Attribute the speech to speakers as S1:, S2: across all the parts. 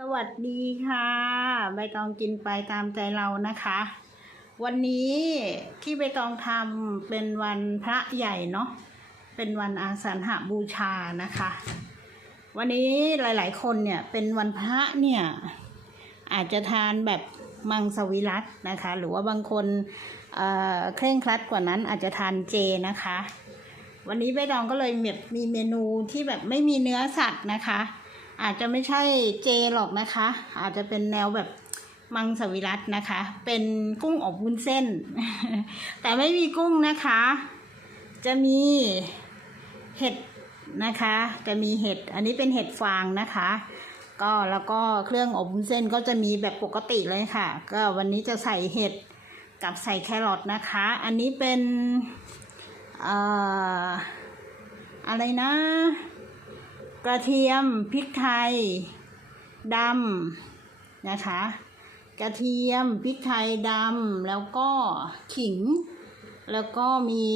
S1: สวัสดีค่ะใบตองกินไปตามใจเรานะคะ วันนี้ที่ใบตองทำเป็นวันพระใหญ่เนาะเป็นวันอาสันหบูชานะคะ วันนี้หลาย ๆ คนเนี่ยเป็นวันพระเนี่ยอาจจะทานแบบมังสวิรัตนะคะ หรือว่าบางคนเอ่อเคร่งครัดกว่านั้นอาจจะทานเจนะคะ วันนี้ใบตองก็เลยมีเมนูที่แบบไม่มีเนื้อสัตว์นะคะ อาจจะไม่ใช่เจหรอกนะคะ อาจจะเป็นแนวแบบมังสวิรัตนะคะ เป็นกุ้งอบวุ้นเส้น แต่ไม่มีกุ้งนะคะ จะมีเห็ดนะคะ จะมีเห็ด อันนี้เป็นเห็ดฟางนะคะ ก็แล้วก็เครื่องอบวุ้นเส้นก็จะมีแบบปกติเลยค่ะ ก็วันนี้จะใส่เห็ดกับใส่แครอทนะคะ อันนี้เป็น เอ่อ อะไรนะ กระเทียมพริกไทยดำนะคะ กระเทียมพริกไทยดำแล้วก็ขิง แล้วก็มี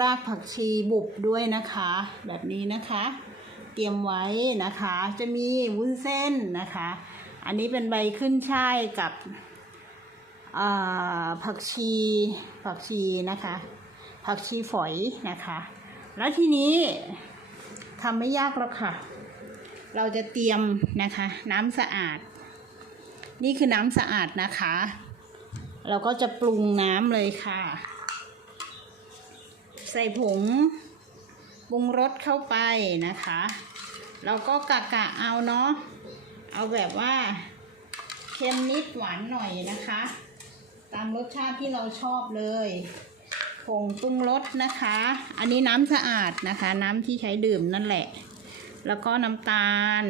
S1: รากผักชีบุบด้วยนะคะ แบบนี้นะคะ เตรียมไว้นะคะ จะมีวุ้นเส้นนะคะ อันนี้เป็นใบขึ้นช่ายกับผักชีผักชีนะคะ ผักชีฝอยนะคะ แล้วทีนี้ ทำไม่ยากหรอกค่ะ เราจะเตรียมนะคะ น้ำสะอาด นี่คือน้ำสะอาดนะคะ เราก็จะปรุงน้ำเลยค่ะ ใส่ผงปรุงรสเข้าไปนะคะ เราก็กะกะเอาเนาะ เอาแบบว่าเค็มนิดหวานหน่อยนะคะ ตามรสชาติที่เราชอบเลย งปรุงรสนะคะ อันนี้น้ำสะอาดนะคะ น้ำที่ใช้ดื่มนั่นแหละ แล้วก็น้ำตาล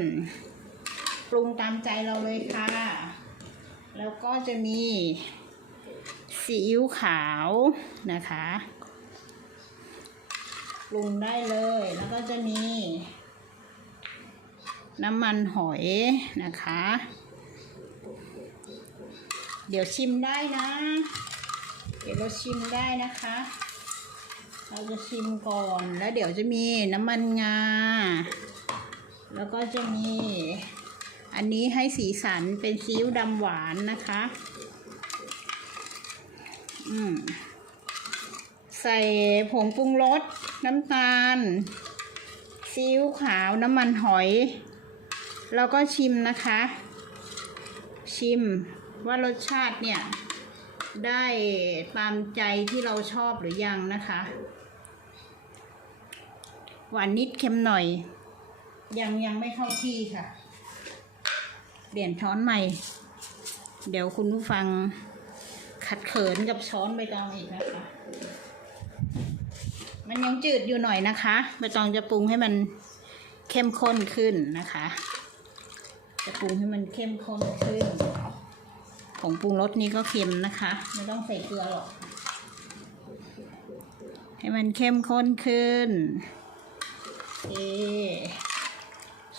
S1: ปรุงตามใจเราเลยค่ะ แล้วก็จะมีซีอิ๊วขาวนะคะปรุงได้เลย แล้วก็จะมี น้ำมันหอยนะคะ เดี๋ยวชิมได้นะ เดี๋ยวเราชิมได้นะคะ เราจะชิมก่อนแล้วเดี๋ยวจะมีน้ำมันงา แล้วก็จะมีอันนี้ให้สีสันเป็นซีอิ๊วดำหวานนะคะ อืมใส่ผงปรุงรส น้ำตาลซีอิ๊วขาวน้ำมันหอย แล้วก็ชิมนะคะ ชิมว่ารสชาติเนี่ย ได้ตามใจที่เราชอบหรือยังนะคะ หวานนิดเค็มหน่อย ยังยังไม่เข้าที่ค่ะ เปลี่ยนช้อนใหม่ เดี๋ยวคุณผู้ฟังขัดเขินกับช้อนใบตองอีกนะคะ มันยังจืดอยู่หน่อยนะคะใบตองจะปรุงให้มันเข้มข้นขึ้นนะคะ จะปรุงให้มันเข้มข้นขึ้น ผงปรุงรสนี้ก็เค็มนะคะ ไม่ต้องใส่เกลือหรอก ให้มันเข้มข้นขึ้นเอ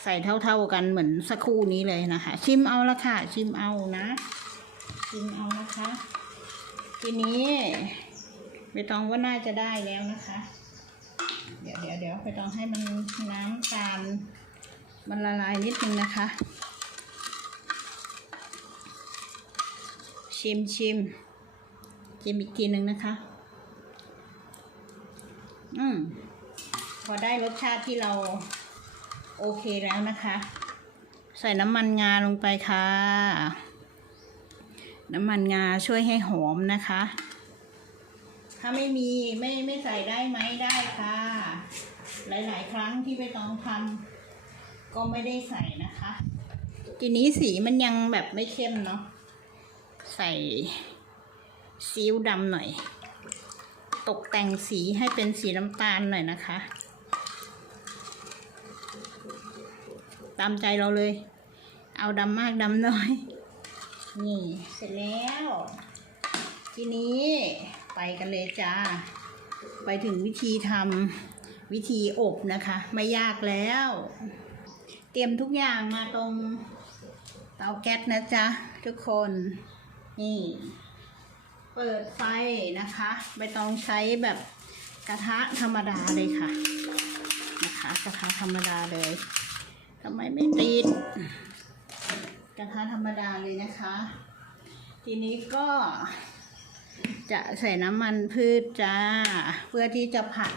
S1: ใส่เท่าๆกันเหมือนสักครู่นี้เลยนะคะ ชิมเอาละค่ะ ชิมเอานะ ชิมเอานะคะ ทีนี้ใบตองว่าน่าจะได้แล้วนะคะ เดี๋ยวเดี๋ยวเดี๋ยวใบตองให้มันน้ำตาลมันละลายนิดนึงนะคะ ชิมชิมชิมอีกทีหนึ่งนะคะ อืม พอได้รสชาติที่เราโอเคแล้วนะคะ ใส่น้ำมันงาลงไปค่ะ น้ำมันงาช่วยให้หอมนะคะ ถ้าไม่มีไม่ไม่ใส่ได้ไหมได้ค่ะ หลาย ๆ ครั้งที่ไปต้องทำก็ไม่ได้ใส่นะคะ ทีนี้สีมันยังแบบไม่เข้มเนาะ ใส่ซีอิ๊วดำหน่อย ตกแต่งสีให้เป็นสีน้ำตาลหน่อยนะคะ ตามใจเราเลย เอาดำมากดำน้อย นี่เสร็จแล้ว ทีนี้ไปกันเลยจ้า ไปถึงวิธีทำวิธีอบนะคะ ไม่ยากแล้ว เตรียมทุกอย่างมาตรงเตาแก๊สนะจ๊ะทุกคน นี่ เปิดไฟนะคะไม่ต้องใช้แบบกระทะธรรมดาเลยค่ะ นะคะกระทะธรรมดาเลยทำไมไม่ติดกระทะธรรมดาเลยนะคะ ทีนี้ก็จะใส่น้ำมันพืชจ้า เพื่อที่จะผัด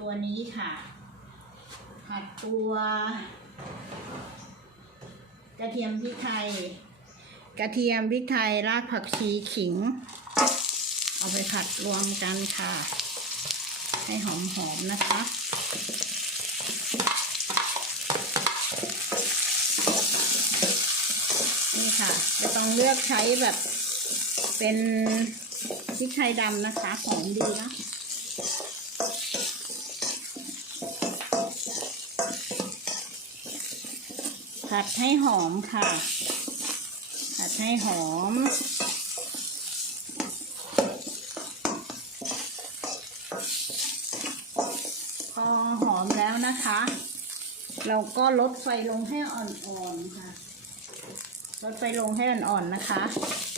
S1: ตัวนี้ค่ะ ผัดตัว กระเทียมพริกไทย กระเทียมพริกไทยรากผักชีขิง เอาไปผัดรวมกันค่ะ ให้หอมๆนะคะนี่ค่ะจะต้องเลือกใช้แบบเป็นพริกไทยดำนะคะหอมดีนะผัดให้หอมค่ะ ผัดให้หอม พอหอมแล้วนะคะ เราก็ลดไฟลงให้อ่อนๆค่ะ ลดไฟลงให้อ่อนๆนะคะ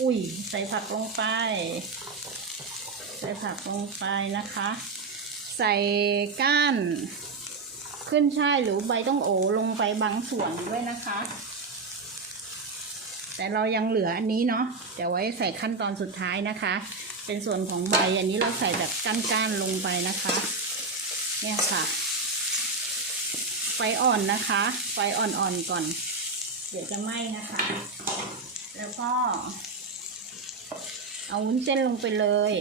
S1: อุ้ยใส่ผักลงไป ใส่ผักลงไปนะคะ ใส่ก้านขึ้นช่ายหรือใบต้องโอลงไปบางส่วนด้วยนะคะ แต่เรายังเหลืออันนี้เนาะเดี๋ยวไว้ใส่ขั้นตอนสุดท้ายนะคะ เป็นส่วนของใบอันนี้เราใส่แบบก้านๆลงไปนะคะ เนี่ยค่ะ ไฟอ่อนนะคะ ไฟอ่อนๆก่อน เดี๋ยวจะไหม้นะคะ แล้วก็ เอาวุ้นเส้นลงไปเลย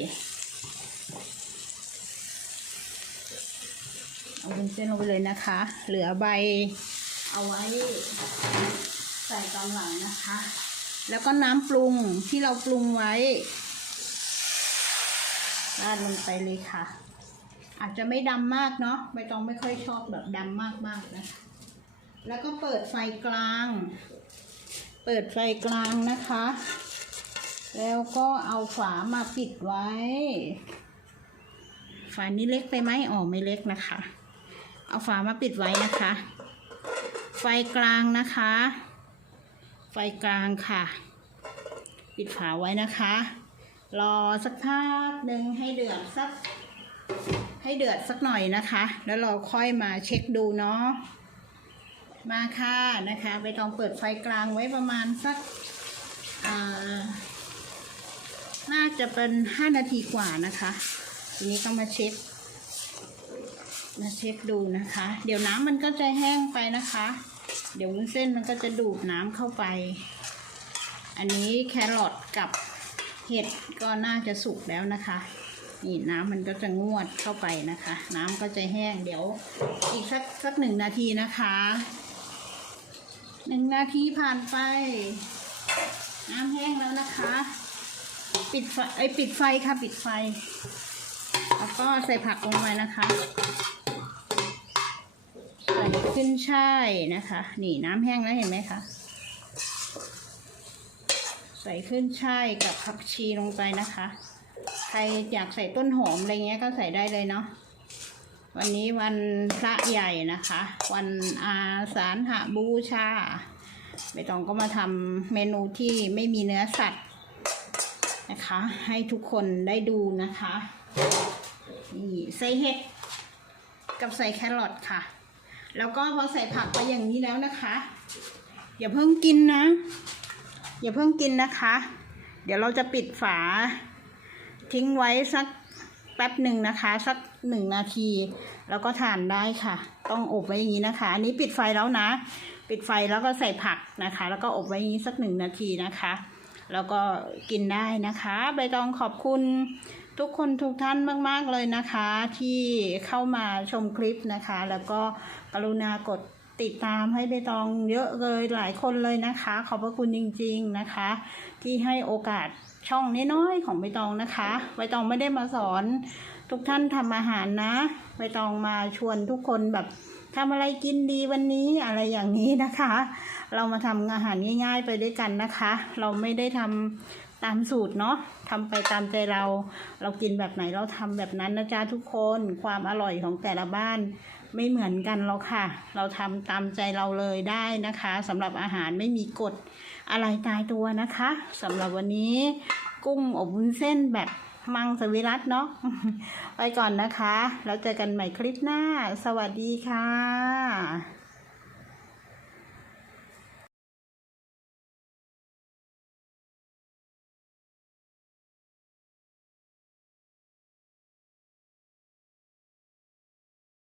S1: เอาวุ้นเส้นลงไปเลยนะคะ เหลือใบเอาไว้ใส่ตอนหลังนะคะ แล้วก็น้ำปรุงที่เราปรุงไว้ราดลงไปเลยค่ะ อาจจะไม่ดำมากเนาะใบตองไม่ค่อยชอบแบบดำมากๆนะคะแล้วก็เปิดไฟกลาง เปิดไฟกลางนะคะ แล้วก็เอาฝามาปิดไว้ ฝานี้เล็กไปไหมอ๋อไม่เล็กนะคะ เอาฝามาปิดไว้นะคะ ไฟกลางนะคะ ไฟกลางค่ะ ปิดฝาไว้นะคะ รอสักพักหนึ่งให้เดือดสัก ให้เดือดสักหน่อยนะคะ แล้วเราค่อยมาเช็คดูเนาะมาค่ะนะคะไปต้องเปิดไฟกลางไว้ประมาณสักน่าจะเป็นห้านาทีกว่านะคะ ทีนี้ก็มาเช็ค มาเช็คดูนะคะ เดี๋ยวน้ำมันก็จะแห้งไปนะคะ เดี๋ยววุ้นเส้นมันก็จะดูดน้ำเข้าไป อันนี้แครอทกับเห็ดก็น่าจะสุกแล้วนะคะ นี่น้ำมันก็จะงวดเข้าไปนะคะ น้ำก็จะแห้งเดี๋ยวอีกสักสักหนึ่งนาทีนะคะหนึ่งนาทีผ่านไป น้ำแห้งแล้วนะคะ ปิดไฟไอปิดไฟค่ะปิดไฟ แล้วก็ใส่ผักลงไปนะคะ ขึ้นช่ายนะคะ นี่น้ำแห้งแล้วเห็นไหมคะ ใส่ขึ้นช่ายกับผักชีลงไปนะคะ ใครอยากใส่ต้นหอมอะไรเงี้ยก็ใส่ได้เลยเนาะวันนี้วันพระใหญ่นะคะ วันอาสาฬหบูชาใบตองก็มาทำเมนูที่ไม่มีเนื้อสัตว์นะคะ ให้ทุกคนได้ดูนะคะนี่ใส่เห็ดกับใส่แครอทค่ะ แล้วก็พอใส่ผักไปอย่างนี้แล้วนะคะ อย่าเพิ่งกินนะ อย่าเพิ่งกินนะคะ เดี๋ยวเราจะปิดฝา ทิ้งไว้สักแป๊บหนึ่งนะคะ สักหนึ่งนาที แล้วก็ทานได้ค่ะ ต้องอบไว้อย่างนี้นะคะ อันนี้ปิดไฟแล้วนะ ปิดไฟแล้วก็ใส่ผักนะคะ แล้วก็อบไว้อย่างนี้สักหนึ่งนาทีนะคะ แล้วก็กินได้นะคะ ใบตองขอบคุณ ทุกคนทุกท่านมากๆเลยนะคะ ที่เข้ามาชมคลิปนะคะ แล้วก็กรุณากดติดตามให้ใบตองเยอะเลยหลายคนเลยนะคะ ขอบพระคุณจริง ๆนะคะ ที่ให้โอกาสช่องน้อยๆของใบตองนะคะใบตองไม่ได้มาสอน ทุกท่านทำอาหารนะใบตองมาชวนทุกคนแบบทำอะไรกินดีวันนี้อะไรอย่างนี้นะคะ เรามาทำอาหารง่าย ๆ ไปด้วยกันนะคะ เราไม่ได้ทำ ตามสูตรเนาะทำไปตามใจเรา เรากินแบบไหนเราทำแบบนั้นนะจ๊ะทุกคนความอร่อยของแต่ละบ้านไม่เหมือนกันหรอกค่ะ เราทำตามใจเราเลยได้นะคะสำหรับอาหารไม่มีกฎอะไรตายตัวนะคะสำหรับวันนี้ กุ้งอบวุ้นเส้นแบบมังสวิรัตเนาะไปก่อนนะคะ แล้วเจอกันใหม่คลิปหน้า สวัสดีค่ะ